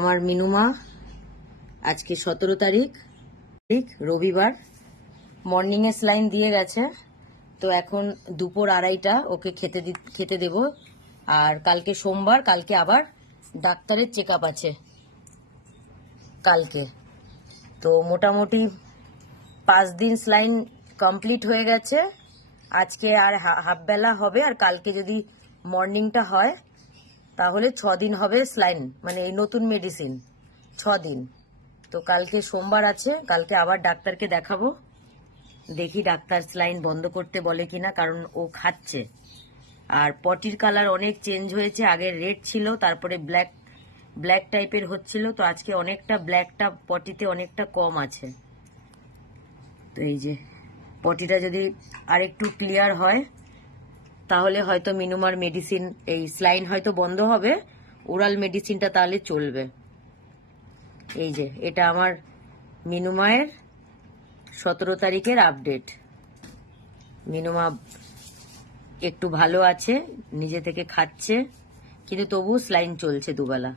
আমার মিনুমা আজকে 17 তারিখ রবিবার মর্নিংয়ে স্লাইন দিয়ে গেছে। তো এখন দুপুর 2:30 ওকে খেতে দেব। আর কালকে সোমবার, কালকে আবার ডাক্তারের চেক আপ আছে কালকে। তো মোটামুটি 5 দিন স্লাইন কমপ্লিট হয়ে গেছে। আজকে আর হাফ বেলা হবে, আর কালকে যদি মর্নিংটা হয় তাহলে 6 দিন হবে স্লাইন, মানে এই নতুন মেডিসিন 6 দিন। তো কালকে সোমবার আছে, কালকে আবার ডাক্তারকে দেখাবো। দেখি ডাক্তার স্লাইন বন্ধ করতে বলে কিনা, কারণ ও খাচ্ছে। আর পটির কালার অনেক চেঞ্জ হয়েছে, আগে রেড ছিল, তারপরে ব্ল্যাক টাইপের হচ্ছিল। তো আজকে অনেকটা ব্ল্যাকটা পটিতে অনেকটা কম আছে। তো এই যে পটিটা যদি আরেকটু ক্লিয়ার হয় তাহলে হয়তো মিনুমার মেডিসিন, এই স্লাইন হয়তো বন্ধ হবে, ওরাল মেডিসিনটা তাহলে চলবে। এই যে এটা আমার মিনুমায়ের 17 তারিখের আপডেট। মিনুমা একটু ভালো আছে, নিজে থেকে খাচ্ছে, কিন্তু তবু স্লাইন চলছে দুবেলা।